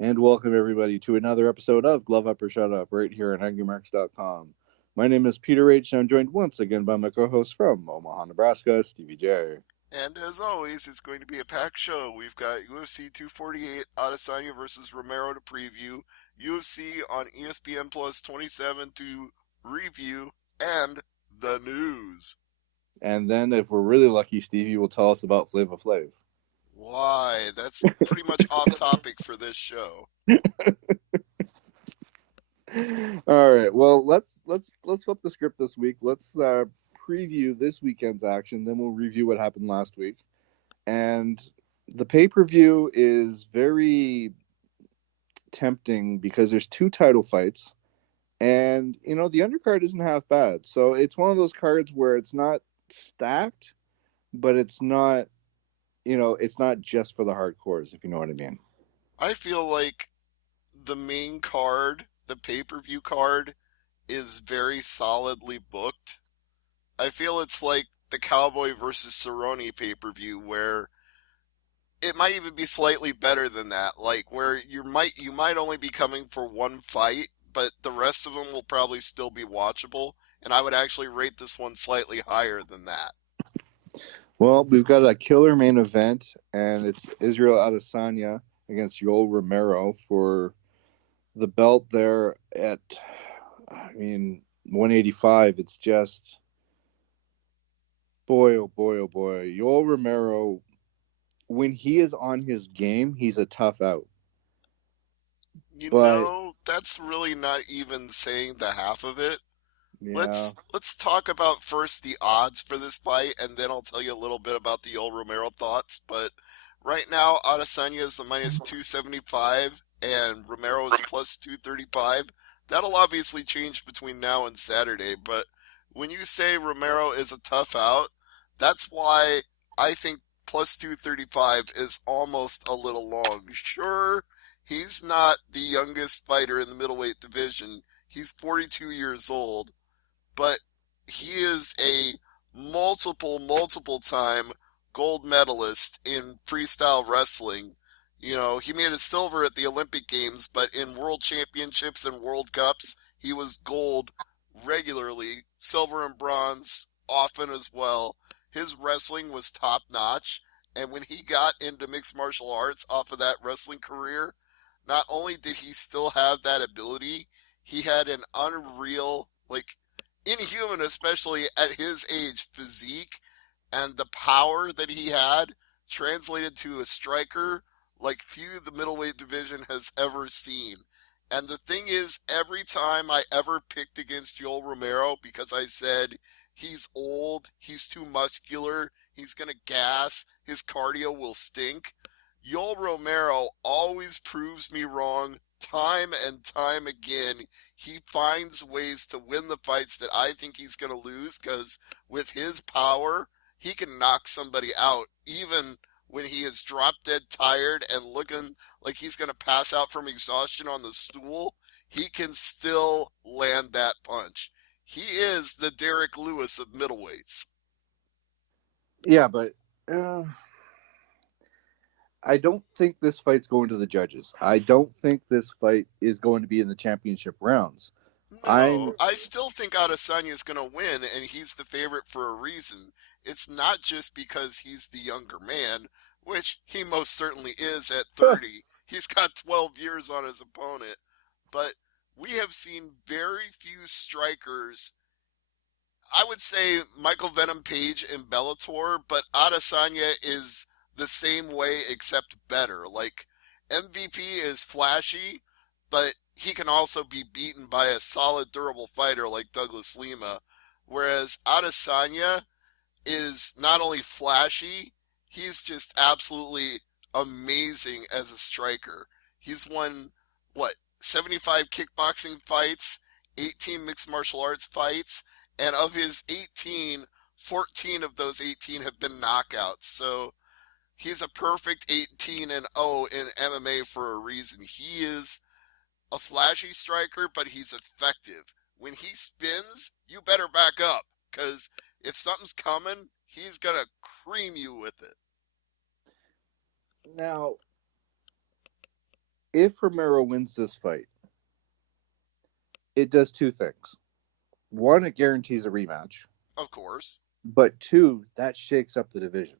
And welcome everybody to another episode of Glove Up or Shut Up right here on AngryMarks.com. My name is Peter H. and I'm joined once again by my co-host from Omaha, Nebraska, Stevie J. And as always, it's going to be a packed show. We've got UFC 248, Adesanya versus Romero to preview, UFC on ESPN Plus 27 to review, and the news. And then if we're really lucky, Stevie will tell us about Flava Flav. Why? That's pretty much off topic for this show. All right. Well, let's flip the script this week. Let's preview this weekend's action, then we'll review what happened last week. And the pay-per-view is very tempting because there's two title fights. And the undercard isn't half bad. So it's one of those cards where it's not stacked, but it's not just for the hardcores, if you know what I mean. I feel like the main card, the pay-per-view card, is very solidly booked. I feel it's like the Cowboy versus Cerrone pay-per-view where it might even be slightly better than that. Like where you might only be coming for one fight, but the rest of them will probably still be watchable. And I would actually rate this one slightly higher than that. Well, we've got a killer main event, and it's Israel Adesanya against Yoel Romero for the belt there at, 185. It's just, boy, oh boy, oh boy. Yoel Romero, when he is on his game, he's a tough out. You But, know, that's really not even saying the half of it. yeah. Let's talk about first the odds for this fight, and then I'll tell you a little bit about the old Romero thoughts. But right now, Adesanya is the minus 275, and Romero is plus 235. That'll obviously change between now and Saturday, but when you say Romero is a tough out, that's why I think plus 235 is almost a little long. Sure, he's not the youngest fighter in the middleweight division. He's 42 years old, but he is a multiple time gold medalist in freestyle wrestling. You know, he made a silver at the Olympic Games, but in world championships and world cups, he was gold regularly, silver and bronze often as well. His wrestling was top notch, and when he got into mixed martial arts off of that wrestling career, not only did he still have that ability, he had an unreal, like, inhuman, especially at his age, physique and the power that he had translated to a striker like few the middleweight division has ever seen. And the thing is, every time I ever picked against Yoel Romero because I said he's old, he's too muscular, he's gonna gas, his cardio will stink, Yoel Romero always proves me wrong time and time again. He finds ways to win the fights that I think he's going to lose because with his power, he can knock somebody out even when he is drop dead tired and looking like he's going to pass out from exhaustion on the stool. He can still land that punch. He is the Derek Lewis of middleweights. Yeah, but uh, I don't think this fight's going to the judges. I don't think this fight is going to be in the championship rounds. No, I'm I still think Adesanya is going to win, and he's the favorite for a reason. It's not just because he's the younger man, which he most certainly is at 30. He's got 12 years on his opponent. But we have seen very few strikers. I would say Michael Venom Page in Bellator, but Adesanya is the same way except better. Like MVP is flashy, but he can also be beaten by a solid, durable fighter like Douglas Lima. Whereas Adesanya is not only flashy, he's just absolutely amazing as a striker. He's won, what, 75 kickboxing fights, 18 mixed martial arts fights, and of his 18, 14 of those 18 have been knockouts. So he's a perfect 18 and 0 in MMA for a reason. He is a flashy striker, but he's effective. When he spins, you better back up, because if something's coming, he's going to cream you with it. now If Romero wins this fight, it does two things. One, it guarantees a rematch, Of course. but two, that shakes up the division.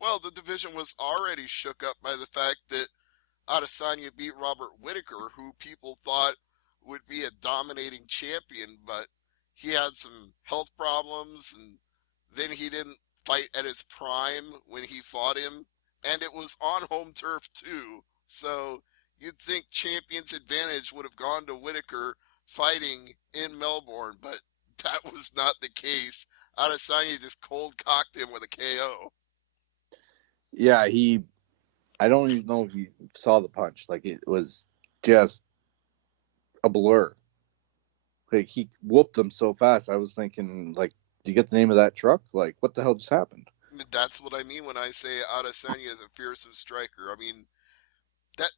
Well, the division was already shook up by the fact that Adesanya beat Robert Whittaker, who people thought would be a dominating champion, but he had some health problems, and then he didn't fight at his prime when he fought him, and it was on home turf too. So you'd think champion's advantage would have gone to Whittaker fighting in Melbourne, but that was not the case. Adesanya just cold cocked him with a KO. Yeah, I don't even know if you saw the punch. Like, it was just a blur. Like, he whooped him so fast. I was thinking, like, do you get the name of that truck? Like, what the hell just happened? That's what I mean when I say Adesanya is a fearsome striker. I mean, that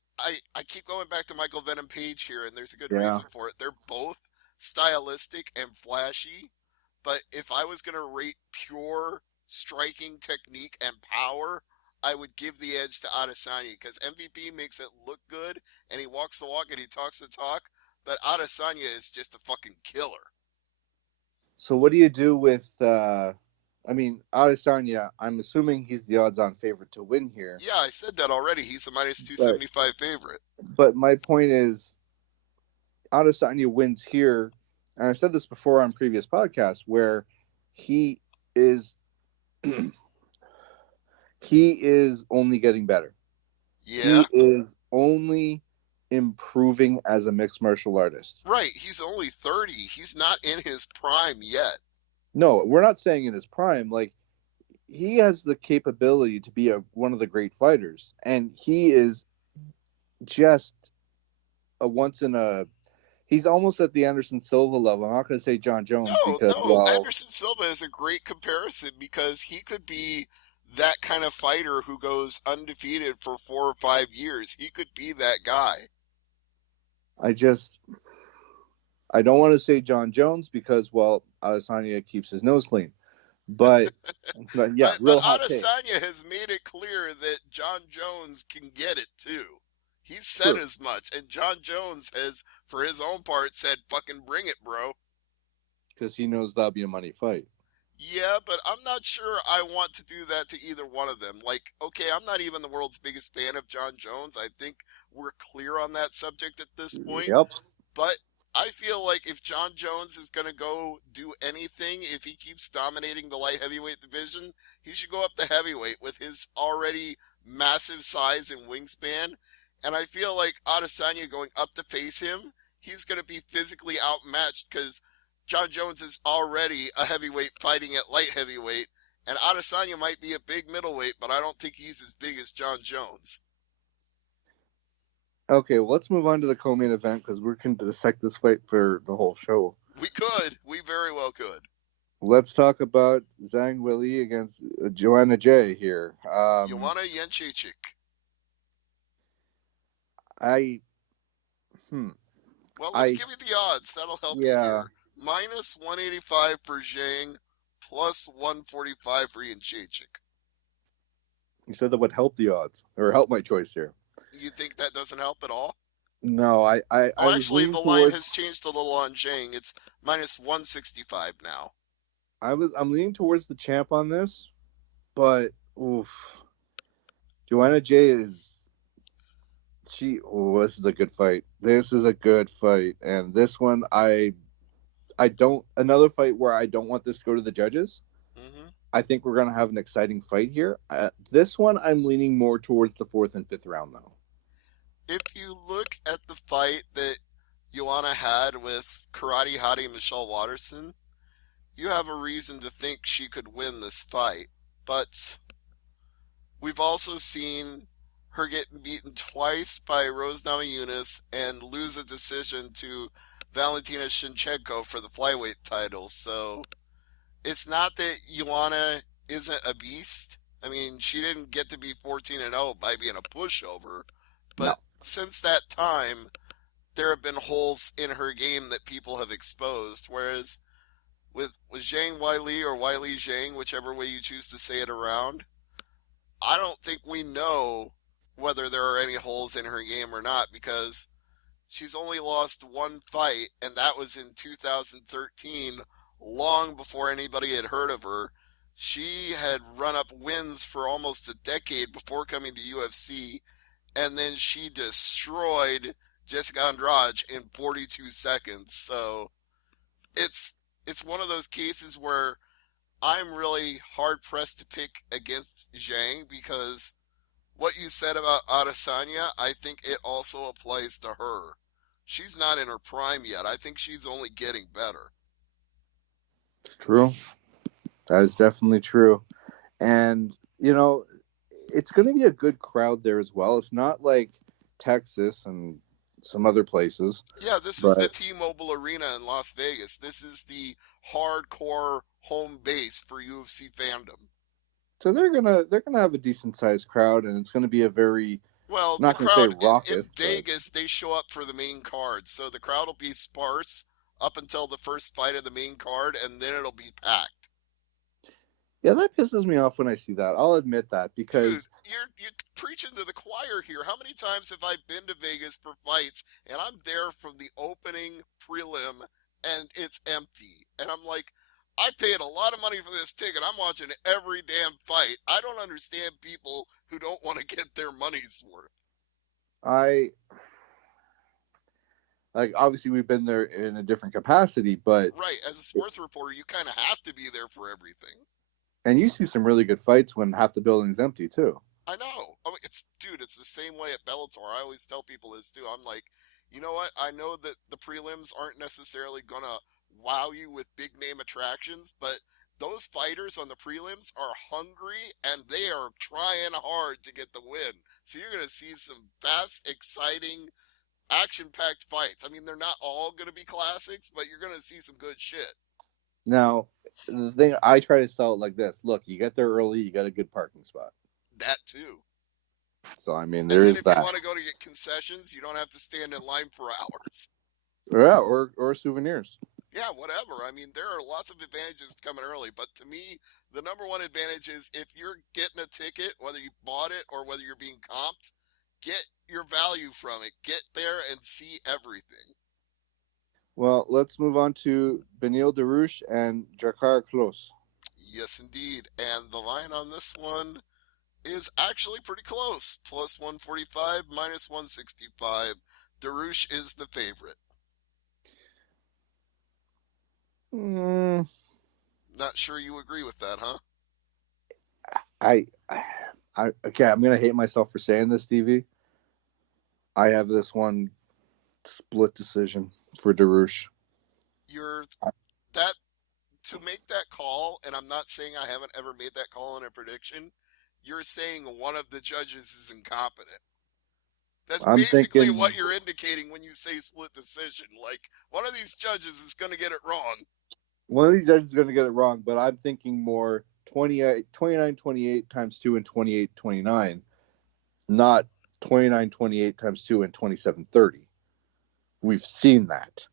I keep going back to Michael Venom Page here, and there's a good Yeah. reason for it. They're both stylistic and flashy, but if I was going to rate pure striking technique and power, I would give the edge to Adesanya because MVP makes it look good, and he walks the walk and he talks the talk, but Adesanya is just a fucking killer. So what do you do with? I mean, Adesanya. I'm assuming he's the odds-on favorite to win here. Yeah, I said that already. He's a minus But 275 favorite. my point is, Adesanya wins here, and I said this before on previous podcasts, where he is he is only getting better. Yeah, He is only improving as a mixed martial artist. right. He's only 30. He's not in his prime yet. No, we're not saying in his prime. Like, he has the capability to be one of the great fighters, and he is just a once in a. He's almost at the Anderson Silva level. I'm not going to say John Jones No, because, no. well, Anderson Silva is a great comparison because he could be that kind of fighter who goes undefeated for 4 or 5 years. He could be that guy. I just I don't want to say John Jones because, well, Adesanya keeps his nose clean. But, yeah, But real hot take. Adesanya has made it clear that John Jones can get it too. He's said True, as much, and John Jones has, for his own part, said, "Fucking bring it, bro." because he knows that'll be a money fight. Yeah, but I'm not sure I want to do that to either one of them. Like, okay, I'm not even the world's biggest fan of John Jones. I think we're clear on that subject at this point. Yep. But I feel like if John Jones is going to go do anything, if he keeps dominating the light heavyweight division, he should go up to heavyweight with his already massive size and wingspan. And I feel like Adesanya going up to face him, he's going to be physically outmatched because John Jones is already a heavyweight fighting at light heavyweight. And Adesanya might be a big middleweight, but I don't think he's as big as John Jones. Okay, well, let's move on to the co-main event because we're going to dissect this fight for the whole show. We could. We very well could. Let's talk about Zhang Weili against Joanna Jay here. Joanna Jędrzejczyk. I, hmm, Well, let me I, give you the odds. That'll help you yeah. here. Minus 185 for Zhang, plus 145 for Jędrzejczyk. You said that would help the odds or help my choice here. You think that doesn't help at all? No, I Oh, was actually, leaning the line towards has changed a little on Zhang. It's minus 165 now. I'm leaning towards the champ on this, but oof, Joanna Jay is this is a good fight. This is a good fight, and this one I don't another fight where I don't want this to go to the judges. Hmm. I think we're gonna have an exciting fight here. This one I'm leaning more towards the fourth and fifth round though. If you look at the fight that Joanna had with Karate Hottie Michelle Watterson, you have a reason to think she could win this fight. But we've also seen her get beaten twice by Rose Namajunas and lose a decision to Valentina Shevchenko for the flyweight title. So it's not that Joanna isn't a beast. I mean, she didn't get to be 14-0 by being a pushover, No, but since that time, there have been holes in her game that people have exposed. Whereas with Zhang Weili or Weili Zhang, whichever way you choose to say it around, I don't think we know whether there are any holes in her game or not, because she's only lost one fight, and that was in 2013, long before anybody had heard of her. She had run up wins for almost a decade before coming to UFC, and then she destroyed Jessica Andrade in 42 seconds. So it's it's one of those cases where I'm really hard pressed to pick against Zhang because what you said about Adesanya, I think it also applies to her. She's not in her prime yet. I think she's only getting better. It's true. That is definitely true. And, it's going to be a good crowd there as well. It's not like Texas and some other places, Yeah, this is the but T-Mobile Arena in Las Vegas. This is the hardcore home base for UFC fandom. so they're gonna have a decent sized crowd, and it's going to be a very, Well, I'm the not going to say crowd in raucous, but Vegas, they show up for the main card. So the crowd will be sparse up until the first fight of the main card, and then it'll be packed. yeah, that pisses me off when I see that. I'll admit that Dude, because you're preaching to the choir here. How many times have I been to Vegas for fights and I'm there from the opening prelim and it's empty? And I'm like, I paid a lot of money for this ticket. I'm watching every damn fight. I don't understand people who don't want to get their money's worth. I like obviously we've been there in a different capacity, but Right, as a sports reporter, you kind of have to be there for everything. and you see some really good fights when half the building's empty too. I know. I mean, dude, it's the same way at Bellator. I always tell people this too. I'm like, you know what? I know that the prelims aren't necessarily gonna wow you with big name attractions, but those fighters on the prelims are hungry and they are trying hard to get the win. So you're gonna see some fast, exciting, action-packed fights. I mean, they're not all gonna be classics, but you're gonna see some good shit. Now, the thing I try to sell it like this: look, you get there early, you got a good parking spot. That too. So I mean, And there then is if you that. want to go to get concessions, you don't have to stand in line for hours. Yeah, or souvenirs. Yeah, whatever. I mean, there are lots of advantages to coming early, but to me, the number one advantage is if you're getting a ticket, whether you bought it or whether you're being comped, get your value from it. Get there and see everything. Well, let's move on to Benil Darush and Jakar Klos. Yes, indeed. And the line on this one is actually pretty close. Plus 145, minus 165. Darush is the favorite. Mm, Not sure you agree with that, huh? I, okay, I'm gonna hate myself for saying this, Stevie. I have this one split decision for Darush. You're that to make that call, and I'm not saying I haven't ever made that call in a prediction, you're saying one of the judges is incompetent. That's I'm basically thinking what you're indicating when you say split decision. Like, one of these judges is going to get it wrong. one of these judges is gonna get it wrong, but I'm thinking more 28, 29-28 times two and 28-29, not 29-28 times two and 27-30. We've seen that.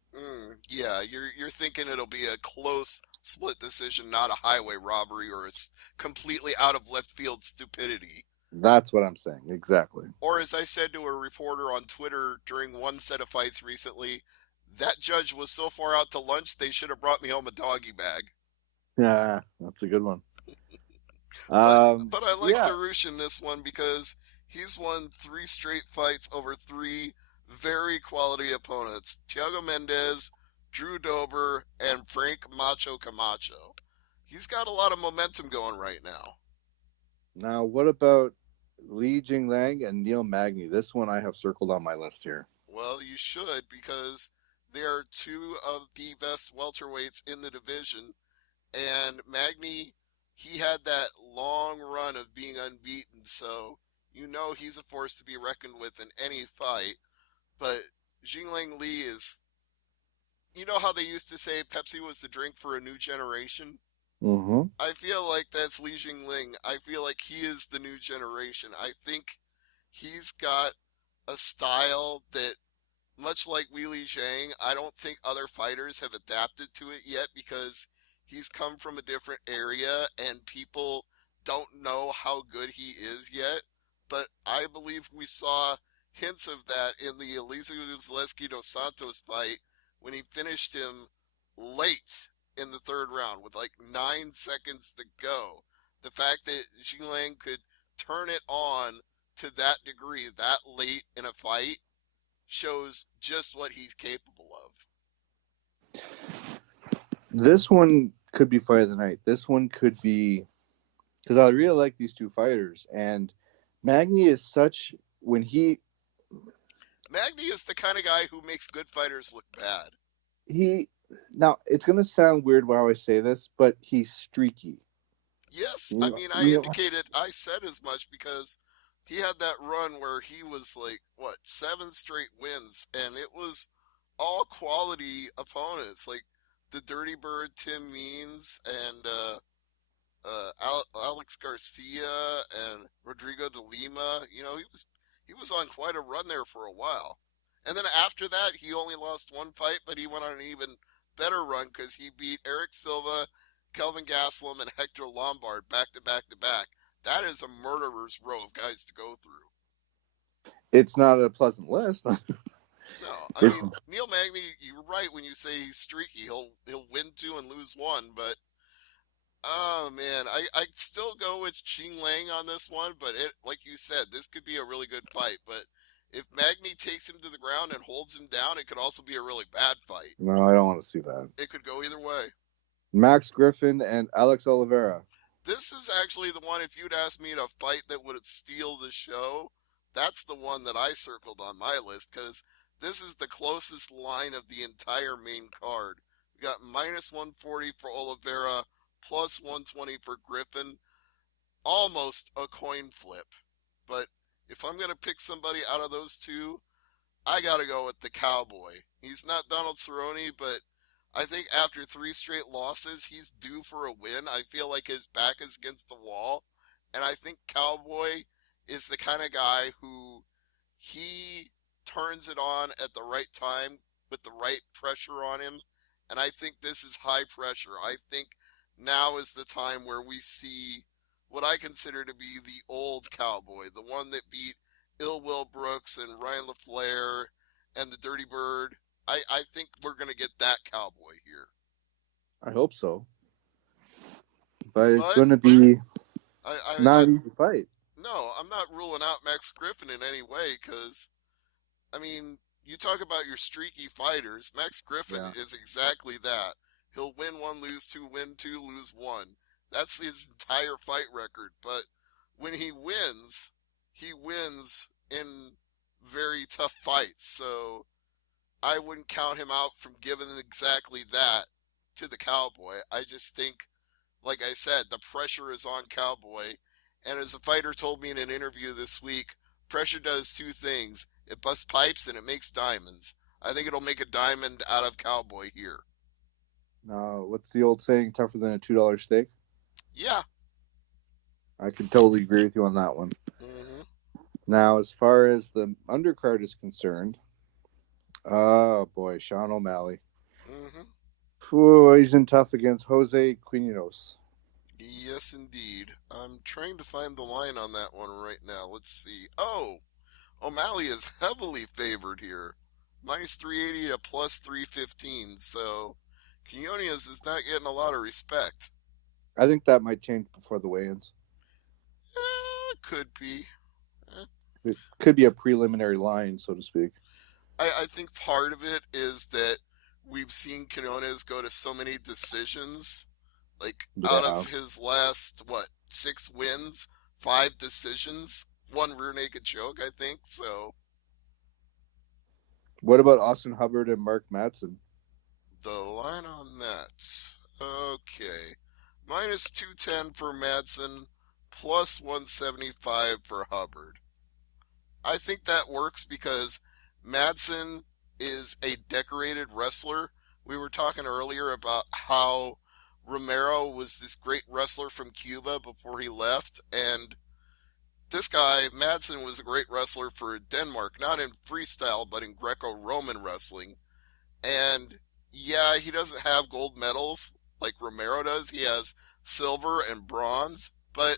Yeah, you're thinking it'll be a close split decision, not a highway robbery, or it's completely out of left field stupidity. That's what I'm saying. Exactly. Or as I said to a reporter on Twitter during one set of fights recently, that judge was so far out to lunch they should have brought me home a doggy bag. Yeah, that's a good one. But but I like Yeah. Darush in this one because he's won three straight fights over three very quality opponents: Thiago Mendes, Drew Dober, and Frank Macho Camacho. He's got a lot of momentum going right now. Now, what about Li Jinglang and Neil Magny? This one I have circled on my list here. Well, you should because they are two of the best welterweights in the division. And Magny, he had that long run of being unbeaten, so you know he's a force to be reckoned with in any fight. But Jingling Li is, you know how they used to say Pepsi was the drink for a new generation? Mm-hmm. I feel like that's Li Jingling. I feel like he is the new generation. I think he's got a style that, much like Weili Zhang, I don't think other fighters have adapted to it yet because he's come from a different area and people don't know how good he is yet. but I believe we saw hints of that in the Elizeu Zaleski dos Santos fight when he finished him late in the third round with like 9 seconds to go. The fact that Xing could turn it on to that degree that late in a fight shows just what he's capable of. This one could be fight of the night. This one could be because I really like these two fighters, and Magny is such when Magny is the kind of guy who makes good fighters look bad. he now it's gonna sound weird while I say this, but he's streaky. Yes, I You mean, I know, indicated, I said as much because he had that run where he was like, what, 7 straight wins, and it was all quality opponents, like the Dirty Bird, Tim Means, and Alex Garcia and Rodrigo de Lima. You know, he was on quite a run there for a while, and then after that, he only lost one fight, but he went on an even better run because he beat Eric Silva, Kelvin Gastelum, and Hector Lombard back to back to back. That is a murderer's row of guys to go through. it's not a pleasant list. No, I It's, mean Neil Magny. You're right when you say he's streaky. He'll win two and lose one, but oh man, I still go with Xing Lang on this one. But it, like you said, this could be a really good fight. But if Magny takes him to the ground and holds him down, it could also be a really bad fight. no, I don't want to see that. It could go either way. Max Griffin and Alex Oliveira. This is actually the one, if you'd asked me to fight that would steal the show, that's the one that I circled on my list because this is the closest line of the entire main card. We got minus 140 for Oliveira, plus 120 for Griffin. Almost a coin flip. But if I'm going to pick somebody out of those two, I got to go with the Cowboy. He's not Donald Cerrone, but I think after 3 straight losses, he's due for a win. I feel like his back is against the wall. And I think Cowboy is the kind of guy who he turns it on at the right time with the right pressure on him. And I think this is high pressure. I think now is the time where we see what I consider to be the old Cowboy, the one that beat Ill Will Brooks and Ryan LaFleur and the Dirty Bird. I think we're going to get that Cowboy here. I hope so, but it's But going to be not I an easy fight. no, I'm not ruling out Max Griffin in any way because, I mean, you talk about your streaky fighters. Max Griffin Yeah. is exactly that. He'll win one, lose two, win two, lose one. That's his entire fight record. But when he wins in very tough fights. So I wouldn't count him out from giving exactly that to the Cowboy. I just think, like I said, the pressure is on Cowboy. And as a fighter told me in an interview this week, pressure does two things. It busts pipes and it makes diamonds. I think it'll make a diamond out of Cowboy here. What's the old saying? Tougher than a $2 steak. Yeah. I could totally agree with you on that one. Mm-hmm. Now, as far as the undercard is concerned, oh boy, Sean O'Malley. Mm-hmm. Ooh, he's in tough against Jose Quinos. Yes, indeed. I'm trying to find the line on that one right now. Let's see. Oh, O'Malley is heavily favored here. Minus 380 to plus 315. So, Quinones is not getting a lot of respect. I think that might change before the weigh-ins. Could be. It could be a preliminary line, so to speak. I think part of it is that we've seen Quinones go to so many decisions. Like, out Yeah. of his last, what, 6 wins, 5 decisions, one rear naked choke, I think. So, What about Austin Hubbard and Mark Madsen? the line on that. Okay. Minus 210 for Madsen, plus 175 for Hubbard. I think that works because Madsen is a decorated wrestler. We were talking earlier about how Romero was this great wrestler from Cuba before he left, and this guy, Madsen, was a great wrestler for Denmark, not in freestyle, but in Greco-Roman wrestling. And yeah, he doesn't have gold medals like Romero does. He has silver and bronze, but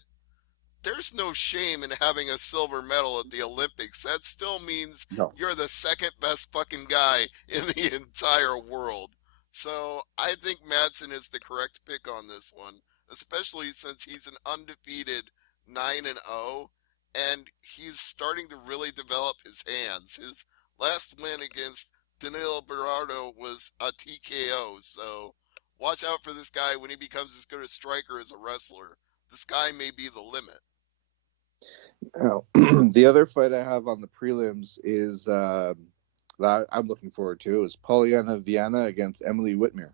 there's no shame in having a silver medal at the Olympics. That still means No. you're the second best fucking guy in the entire world. So I think Madsen is the correct pick on this one, especially since he's an undefeated 9 and 0 and he's starting to really develop his hands. His last win against Danilo Berardo was a TKO, so watch out for this guy when he becomes as good a striker as a wrestler. The sky may be the limit. The other fight I have on the prelims is that I'm looking forward to is Polyana Viana against Emily Whitmire.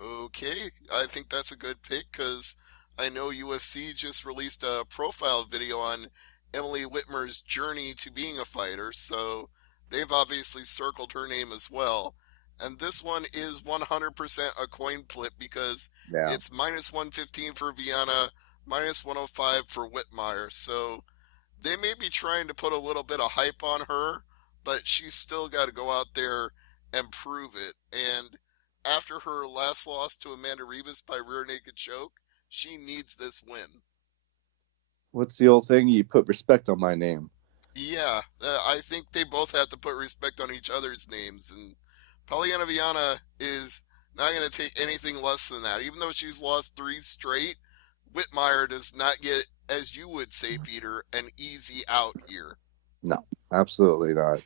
Okay, I think that's a good pick because I know UFC just released a profile video on Emily Whitmer's journey to being a fighter, so they've obviously circled her name as well. And this one is 100% a coin flip because Yeah. it's minus 115 for Viana, minus 105 for Whitmire. So they may be trying to put a little bit of hype on her, but she's still got to go out there and prove it. And after her last loss to Amanda Ribas by rear naked choke, she needs this win. What's the old thing? You put respect on my name. Yeah, I think they both have to put respect on each other's names, and Polyana Viana is not going to take anything less than that. Even though she's lost three straight, Whitmire does not get, as you would say, Peter, an easy out here. No, absolutely not.